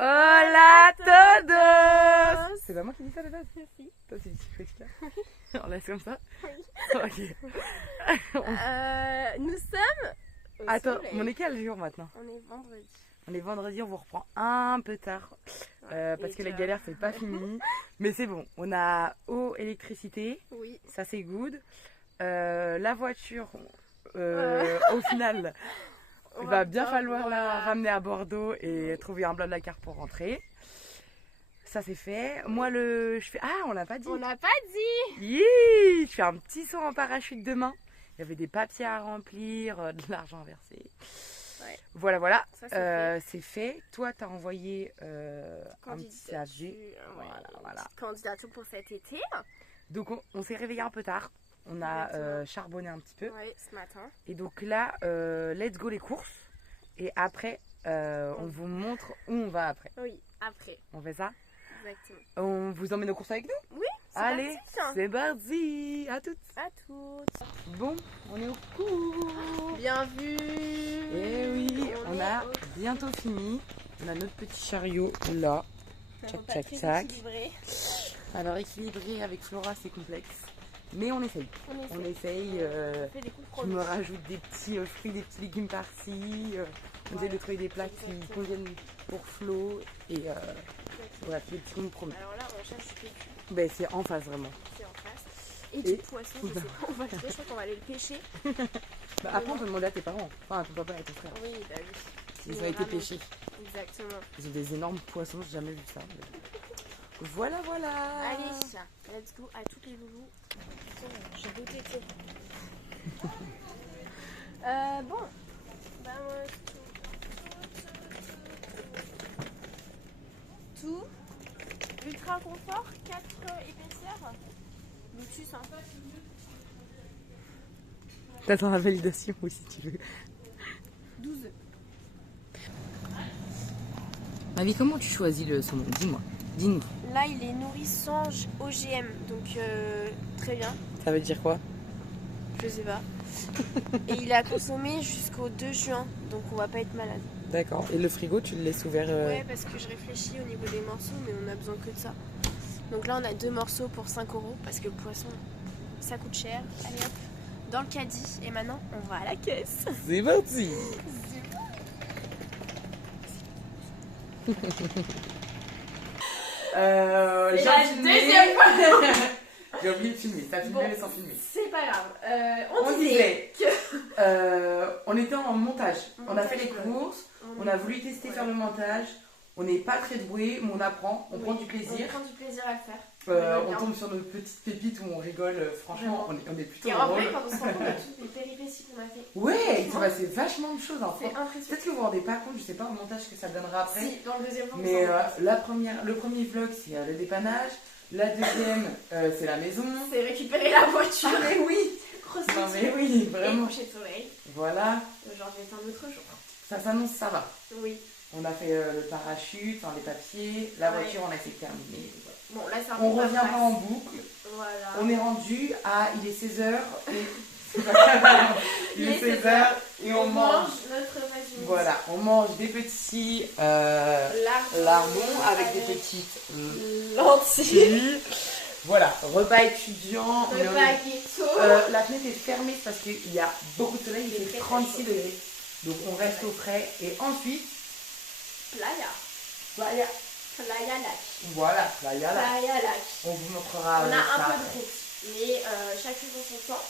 Hola todos! C'est pas moi qui dis ça de base? Si. Toi tu dis là. On laisse comme ça? Oui. Ok. Nous sommes au Attends, soleil. on est quel jour maintenant? On est vendredi. On est vendredi, on vous reprend un peu tard. Parce que la galère c'est pas fini. Mais c'est bon, on a eau, électricité, Oui. ça c'est good. La voiture, au final, il va bien falloir la ramener à Bordeaux et trouver un blablacar pour rentrer. Ça c'est fait. Moi je fais... Ah, on l'a pas dit. On n'a pas dit. Je fais un petit saut en parachute demain. Il y avait des papiers à remplir, de l'argent à verser. Ouais. Voilà. Ça, c'est fait. Toi, t'as envoyé un petit avis. Voilà. Candidature pour cet été. Donc, on s'est réveillé un peu tard. On a charbonné un petit peu. Oui, ce matin. Et donc là, let's go les courses. Et après, on vous montre où on va après. Oui, après. On fait ça? Exactement. On vous emmène aux courses avec nous? Oui, Allez, parti. c'est parti. À toutes. À toutes. Bon, on est au cours. Bien vu. Et oui, on a bientôt fini. On a notre petit chariot là. Tchac. Alors équilibré avec Flora, c'est complexe. Mais on essaye. On essaye. fait des coups de Je me rajoute des petits fruits, des petits légumes par-ci. On essaie de trouver des plats qui conviennent pour Flo. Et voilà, des petits compromis. Alors là, on cherche du PQ. Ben, c'est en face vraiment. C'est en face. Et du poisson, je sais pas, on va le pêcher, je crois qu'on va aller le pêcher. Bah, après, on peut demander à tes parents. Enfin, à ton papa et à ton frère. Oui, bah oui. Ils ont été pêchés. Exactement. Ils ont des énormes poissons, j'ai jamais vu ça. Mais... Voilà. Allez, let's go à toutes les loulous. J'ai beau tété. Bon. Bah, tout. Ultra confort, 4 épaisseurs. Lotus, hein. T'attends la validation oui si tu veux. 12. Mavi, comment tu choisis le saumon? Dis-nous. Là, il est nourri sans OGM, donc très bien. Ça veut dire quoi? Je sais pas. Et il est à consommer jusqu'au 2 juin, donc on va pas être malade. D'accord. Et le frigo, tu le laisses ouvert Ouais, parce que je réfléchis au niveau des morceaux, mais on a besoin que de ça. Donc là, on a 2 morceaux pour 5 €, parce que le poisson, ça coûte cher. Allez hop, dans le caddie. Et maintenant, on va à la caisse. C'est parti. C'est la deuxième fois. J'ai oublié de filmer, t'as filmé mais sans filmer. C'est pas grave. On disait que on était en montage. On a fait les ouais. courses, on a voulu tester faire le montage. On n'est pas très doué, mais on apprend, on prend du plaisir. On prend du plaisir à le faire. On tombe sur nos petites pépites où on rigole. Franchement, on est plutôt Et en drôle. vrai, quand on se rend compte de toutes les péripéties qu'on a fait. Ouais, il s'est passé vachement de choses en fait. C'est impressionnant. Peut-être que vous vous rendez pas compte, je sais pas au montage ce que ça donnera après. Si, dans le deuxième vlog. Mais le premier vlog c'est le dépannage. La deuxième c'est la maison. C'est récupérer la voiture. Ah mais oui. Grosse Non mais oui, vraiment. Et coucher de soleil. Voilà. Aujourd'hui est un autre jour. Ça s'annonce, ça va. Oui. On a fait le parachute, enfin, les papiers, la voiture on a essayé de terminer. Bon, là, c'est un On peu revient paperasse. pas en boucle. Voilà. On est rendu à il est 16h et c'est pas grave. Il est 16h et on mange. notre résumé. Voilà, on mange des petits lardons avec des petites lentilles. Voilà, repas étudiant. Repas ghetto. La fenêtre est fermée parce qu'il y a beaucoup de soleil, il fait 36 degrés. Donc on reste au frais et ensuite Playa Lac. Voilà, Playa Lac. On vous montrera On a un ça. peu de route, mais chaque chose en son temps.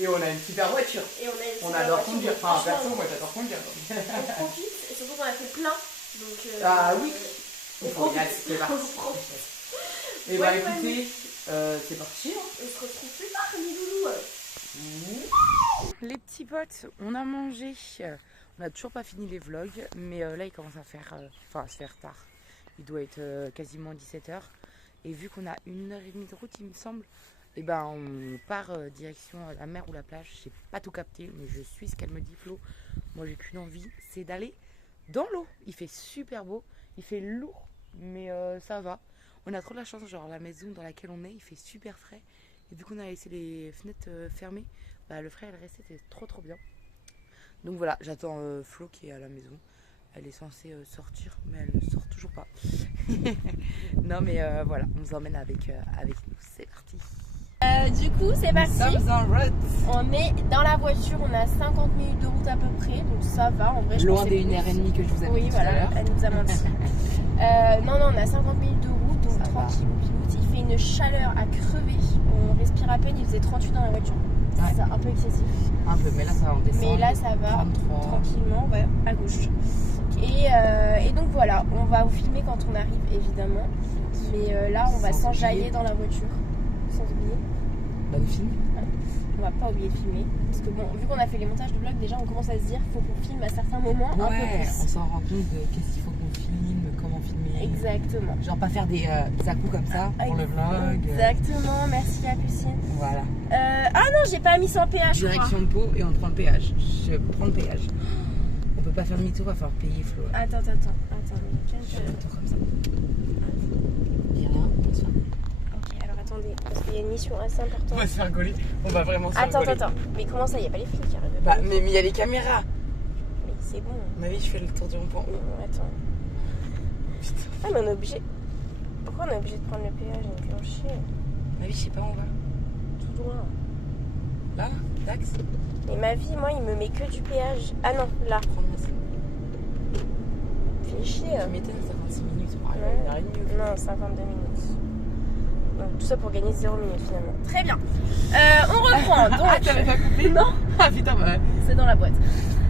Et on a une super voiture. Et on adore conduire. Enfin, perso, moi j'adore conduire. On profite et surtout qu'on a fait plein. Donc, ah oui. Il faut y aller, c'est parti. Et bah écoutez, c'est parti. Hein. On se retrouve plus tard, les loulous. Les petits potes, on a mangé. On n'a toujours pas fini les vlogs, mais là il commence à faire, à se faire tard. Il doit être quasiment 17h. Et vu qu'on a 1h30 de route, il me semble, et ben on part direction la mer ou la plage. J'ai pas tout capté, mais je suis ce qu'elle me dit, Flo. Moi j'ai qu'une envie, c'est d'aller dans l'eau. Il fait super beau, il fait lourd, mais ça va. On a trop de la chance, genre la maison dans laquelle on est, il fait super frais. Et vu qu'on a laissé les fenêtres fermées, bah, le frais elle restait, c'était trop bien. Donc voilà, j'attends Flo qui est à la maison. Elle est censée sortir, mais elle ne sort toujours pas. Non mais voilà, on vous emmène avec nous, c'est parti. Du coup, c'est parti. Nous sommes en route. On est dans la voiture, on a 50 minutes de route à peu près, donc ça va en vrai. Loin des 1h30 que je vous avais dit oui, tout à voilà, l'heure. elle nous a menti. Non, on a 50 minutes de route, donc tranquille. Il fait une chaleur à crever. On respire à peine, il faisait 38 dans la voiture. Ouais. C'est un peu excessif. Un peu, mais là ça va en descendre. Mais là ça va 33. tranquillement, ouais, à gauche. Et donc voilà, on va vous filmer quand on arrive évidemment. Mais là on va Sans s'enjailler oublier. dans la voiture. Sans oublier. Bonne film. On va pas oublier de filmer. Parce que bon, vu qu'on a fait les montages de vlog, déjà on commence à se dire faut qu'on filme à certains moments un peu Ouais, on plus. s'en rend compte de qu'est-ce qu'il faut qu'on filme, comment filmer. Exactement. Genre pas faire des à-coups comme ça pour le vlog. Exactement, merci Capucine. Voilà. Ah non, j'ai pas mis sans péage. je crois. Direction de Pau et on prend le péage. Je prends le péage. On peut pas faire demi-tour, on va falloir payer Flo. Attends, mais Je fais un tour comme ça. Dis rien, on va se faire rigoler. Ok, alors attendez, parce qu'il y a une mission assez importante. On va se faire rigoler. On va vraiment se faire rigoler. Attends. Mais comment ça, il y a pas les flics qui arrivent? Bah, mais il y a les caméras. Mais c'est bon. Ma vie, je fais le tour du rond-point. Attends. Putain. Ah, mais on est obligé. Pourquoi on est obligé de prendre le péage? On est en chier. Ma vie, je sais pas où on va. Tout droit. Là, taxe. Mais ma vie, moi, il me met que du péage. Ah non, là. Prendre la scène. Fais chier. Tu m'étonnes, 56 minutes. On va Ouais. arriver à 1h30 au final. Non, 52 minutes. Donc, tout ça pour gagner 0 minutes finalement. Très bien. On reprend. Donc, Ah, t'avais pas coupé? Non, Ah putain, bah ouais. c'est dans la boîte.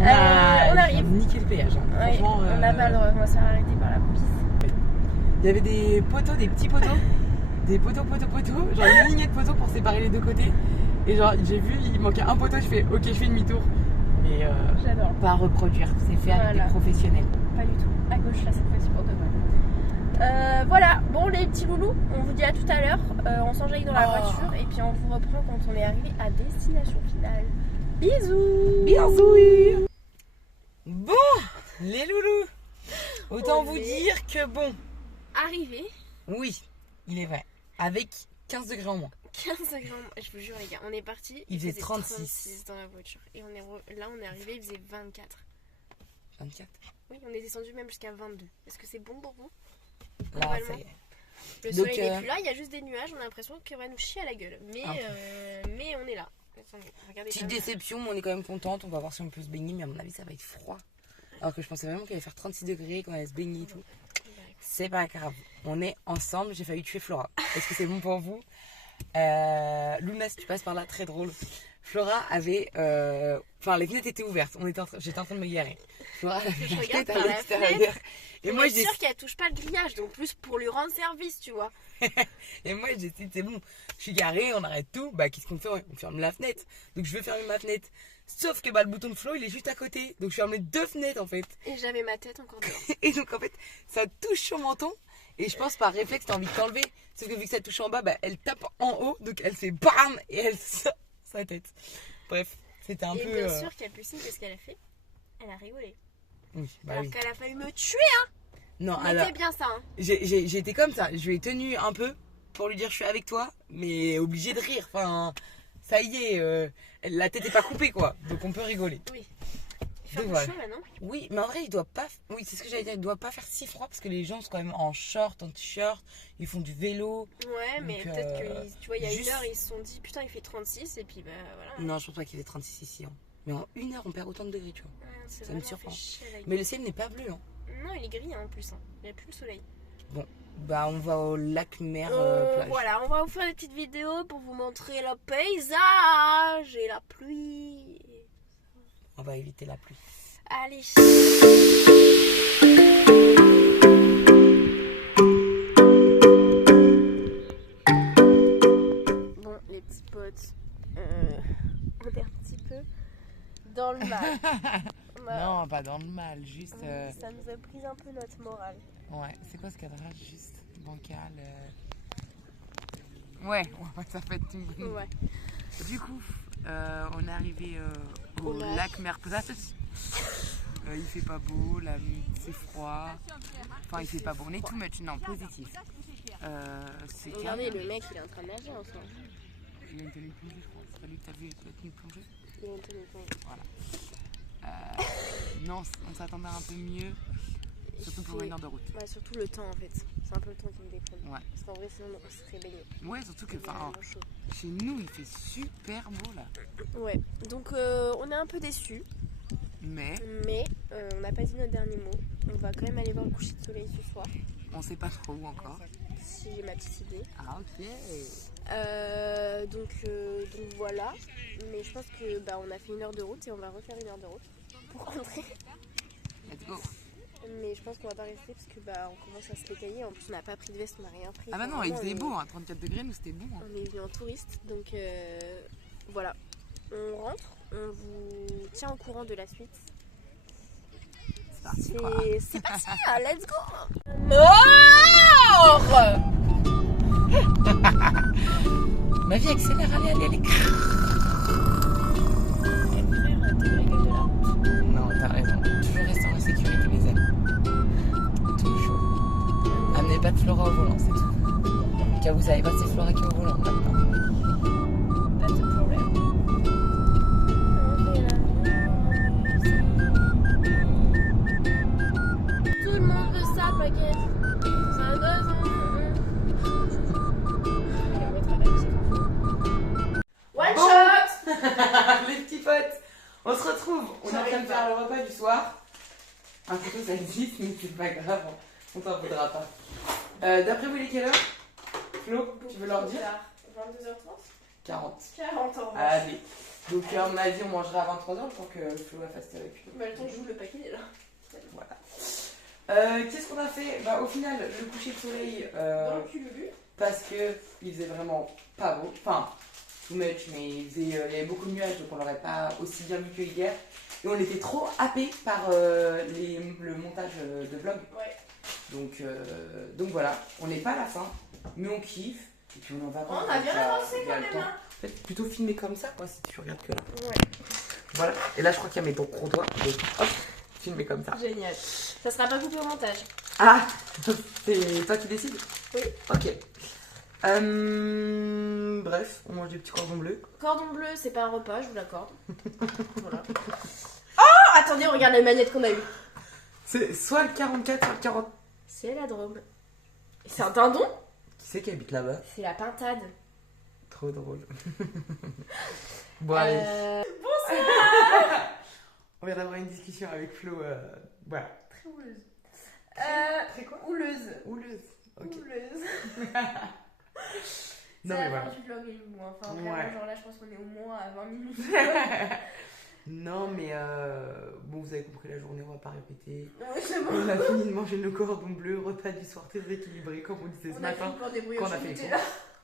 On arrive. Niqué le péage. Hein. Ouais, Franchement, on n'a pas le droit, on va se faire arrêter par la police. il y avait des poteaux, des petits poteaux. Des poteaux. Genre une lignée de poteaux pour séparer les deux côtés. Et genre, j'ai vu, il manquait un poteau. Je fais, ok, je fais demi-tour. Mais J'adore. pas à reproduire. C'est fait avec Voilà. des professionnels. Pas du tout. À gauche là cette fois-ci. Oh, ouais. Voilà, bon les petits loulous, on vous dit à tout à l'heure. On s'enjaille dans la voiture et puis on vous reprend quand on est arrivé à destination finale. Bisous. Bisous. Bon, les loulous. Autant On vous est- dire que bon, Arrivé. oui, il est vrai. Avec 15 degrés en moins. 15 degrés. Je vous jure les gars, on est parti. Il faisait 36 dans la voiture. Et là on est arrivé, il faisait 24. 24. Oui, on est descendu même jusqu'à 22. Est-ce que c'est bon pour vous? Là, Globalement. ça y est. Le Donc, soleil n'est plus là, il y a juste des nuages, on a l'impression qu'il va nous chier à la gueule. Mais on est là. Attendez, regardez Petite déception, mais on est quand même contente. On va voir si on peut se baigner, mais à mon avis, ça va être froid. Alors que je pensais vraiment qu'il allait faire 36 degrés, qu'on allait se baigner et tout. C'est pas grave. On est ensemble. J'ai failli tuer Flora. Est-ce que c'est bon pour vous? Luna, si tu passes par là, très drôle. Flora avait. Enfin, les fenêtres étaient ouvertes. J'étais en train de me garer. Flora avait Je la regarde tête à par la l'extérieur. Et moi, je suis sûre qu'elle touche pas le grillage, donc plus pour lui rendre service, tu vois. Et moi, j'ai dit, c'est bon, je suis garée, on arrête tout. Bah, qu'est-ce qu'on fait? On ferme la fenêtre. Donc, je veux fermer ma fenêtre. Sauf que bah, le bouton de Flo, il est juste à côté. Donc, je ferme les deux fenêtres en fait. Et j'avais ma tête encore dehors. Et donc, en fait, ça touche sur mon menton. Et je pense par réflexe, t'as envie de t'enlever. Sauf que vu que ça touche en bas, bah, elle tape en haut. Donc, elle fait BAM! Et elle sort sa tête. Bref, c'était un Et peu. bien sûr, Capucine, qu'est-ce qu'elle a fait? Elle a rigolé. Oui, bah Alors oui. qu'elle a failli me tuer. Non, Mais alors. c'est bien ça, hein. J'ai été comme ça. Je lui ai tenu un peu pour lui dire je suis avec toi, mais obligé de rire. Enfin, ça y est, la tête est pas coupée quoi. Donc on peut rigoler. Oui. Il fait un peu voilà. chaud là, non? Oui, mais en vrai, il doit pas. Oui, c'est ce que j'allais dire. Il doit pas faire si froid parce que les gens sont quand même en short, en t-shirt. Ils font du vélo. Ouais, mais Donc, peut-être que, tu vois, il y a juste- une heure, ils se sont dit putain, il fait 36, et puis bah voilà. Non, je pense pas qu'il fait 36 ici. Hein. Mais en une heure, on perd autant de degrés, tu vois. Ouais, c'est ça me vraiment surprend. fait chier à la gueule. Mais le ciel n'est pas bleu. Hein. Non, il est gris hein, en plus. Hein. Il n'y a plus le soleil. Bah, on va au lac mer plage. Voilà, on va vous faire des petites vidéos pour vous montrer le paysage et la pluie. On va éviter la pluie. Allez. Bon, les petits potes, on est un petit peu dans le mal. Non, pas dans le mal, juste. Ça nous a pris un peu notre morale. Ouais, c'est quoi ce cadrage juste bancal Ouais, ça fait une bonne. Ouais. Du coup, on est arrivé au lac mer plage. Il fait pas beau, c'est froid. Enfin, il fait pas beau. On est too much, non, positif. C'est Regardez, calme. le mec, il est en train de nager en ce moment. Il a une tenue de plongée, je crois. C'est pas lui que t'as vu la tenue de plongée? Il a une tenue de plongée. Non, on s'attendait à un peu mieux. surtout pour 1 heure de route. Ouais, surtout le temps en fait. C'est un peu le temps qui me déprime. Ouais. Parce qu'en vrai, sinon, on serait baigné. Ouais, surtout que Il est vraiment chaud. chez nous, il fait super beau là. Ouais, donc on est un peu déçus. Mais On n'a pas dit notre dernier mot. On va quand même aller voir le coucher de soleil ce soir. on sait pas trop où encore. Si j'ai ma petite idée. Ah, ok. Donc voilà. Mais je pense que on a fait 1 heure de route et on va refaire 1 heure de route pour rentrer. Let's go. Mais je pense qu'on va pas rester parce que on commence à se décailler. En plus, on n'a pas pris de veste, on n'a rien pris. Ah bah non, il faisait beau, hein, 34 degrés, nous c'était bon. Hein. On est venu en touriste, donc voilà. On rentre, on vous tient au courant de la suite. C'est parti quoi. C'est parti, let's go. Mort. Ma vie accélère, allez. Non, t'as raison. Toujours rester en sécurité, les amis. Toujours. Amenez pas de Flora au volant, c'est tout. Car vous savez pas, c'est Flora qui est au volant maintenant. Pas de problème. Tout le monde veut ça, Paquette. Ça donne. One Bon. shot. Les petits potes, on se retrouve. On est en train de faire le repas du soir. Un couteau ça existe, mais c'est pas grave, on t'en voudra pas. D'après vous, il est quelle heure Flo, tu veux leur dire 22h30 40. 40 ans. Allez. Donc, à mon avis, on mangera à 23h pour que Flo va faster avec lui. Le temps que je joue le paquet il est là. Voilà. Qu'est-ce qu'on a fait au final, le coucher de soleil, Dans le cululu. parce que il faisait vraiment pas beau. Enfin, too much, mais il y avait beaucoup de nuages, donc on l'aurait pas aussi bien vu que hier. Et on était trop happés par le montage de vlog. Ouais. Donc voilà, on n'est pas à la fin, mais on kiffe. Et puis on en va. On a bien avancé quand même. En fait, plutôt filmer comme ça, quoi, si tu regardes que là. Ouais. Voilà. Et là, je crois qu'il y a mes gros doigts. Donc hop, filmer comme ça. Génial. Ça sera pas coupé au montage. Ah, c'est toi qui décides? Oui. Ok. Bref, on mange des petits cordons bleus. Cordon bleu, c'est pas un repas, je vous l'accorde. Voilà. Oh, attendez, on regarde la manette qu'on a eue. C'est soit le 44, soit le 40. C'est la Drôme. Et c'est un dindon. Qui c'est qui habite là-bas? C'est la pintade. Trop drôle. Bon, allez. Bonsoir. On vient d'avoir une discussion avec Flo. Voilà. Très houleuse. Très quoi? Houleuse. Houleuse. Ok. Houleuse. Non, c'est mais la voilà. fin du vlog et le moins. Enfin, Ouais. vraiment, genre là, je pense qu'on est au moins à 20 minutes. Non, mais bon, vous avez compris la journée, on va pas répéter. Oui, c'est bon. On a fini de manger nos cordons bleus, repas du soir très équilibré, comme on disait ce On a matin. fini par débrouiller Quand au on a fait chaud, les là.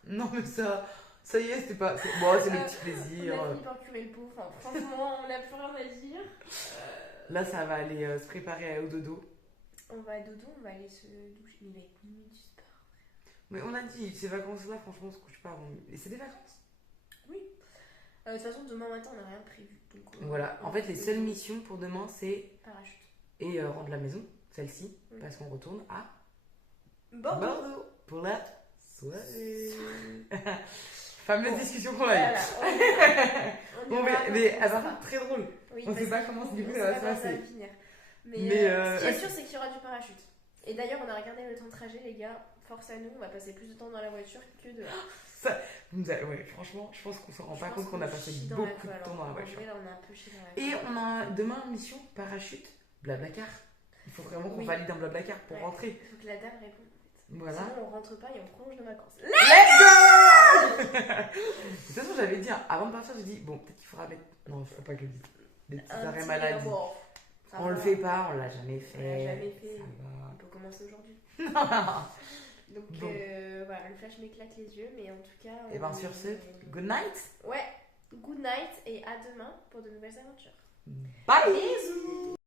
Non, mais ça y est, c'était pas. Bon, c'est le petit plaisir. On a fini par curer le pot. Enfin, franchement, on a plus rien à dire. Là, ça va aller se préparer au dodo. On va à dodo, on va aller se doucher. Il va être minuit du sport. Mais on a dit, ces vacances-là, franchement, on se couche pas avant. Et c'est des vacances. Oui. De toute façon, demain matin, on n'a rien prévu. Donc, Voilà, en fait, les seules missions pour demain, c'est. Parachute. Et rendre la maison, celle-ci, parce qu'on retourne à Bordeaux. Bordeaux pour la soirée. Fameuse discussion qu'on a eue. Voilà, Bon, mais elle va être très drôle. Oui, On sait pas comment du coup ça va se passer. Mais Mais ce qui est sûr, c'est qu'il y aura du parachute. Et d'ailleurs, on a regardé le temps de trajet, les gars. Force à nous, on va passer plus de temps dans la voiture que dehors. Ouais, franchement, je pense qu'on s'en rend pas compte qu'on a passé beaucoup de temps dans la voiture. Là, on a un peu chié dans la Et voiture. on a demain mission parachute, Blablacar. Il faut vraiment qu'on valide un Blablacar pour rentrer. Il faut que la dame réponde. Voilà. Sinon, on rentre pas et on prolonge nos vacances. Let's go. De toute façon, j'avais dit, avant de partir, j'ai dit, bon, peut-être qu'il faudra mettre. Non, il faut pas que je le dise. Des petits arrêts maladie. On le fait pas, on l'a jamais fait. On l'a jamais fait. Ça va. On peut commencer aujourd'hui. Non. Donc Bon. voilà, le flash m'éclate les yeux, mais en tout cas. Et ben sur ce, good night. Ouais, good night et à demain pour de nouvelles aventures. Bye. Bisous.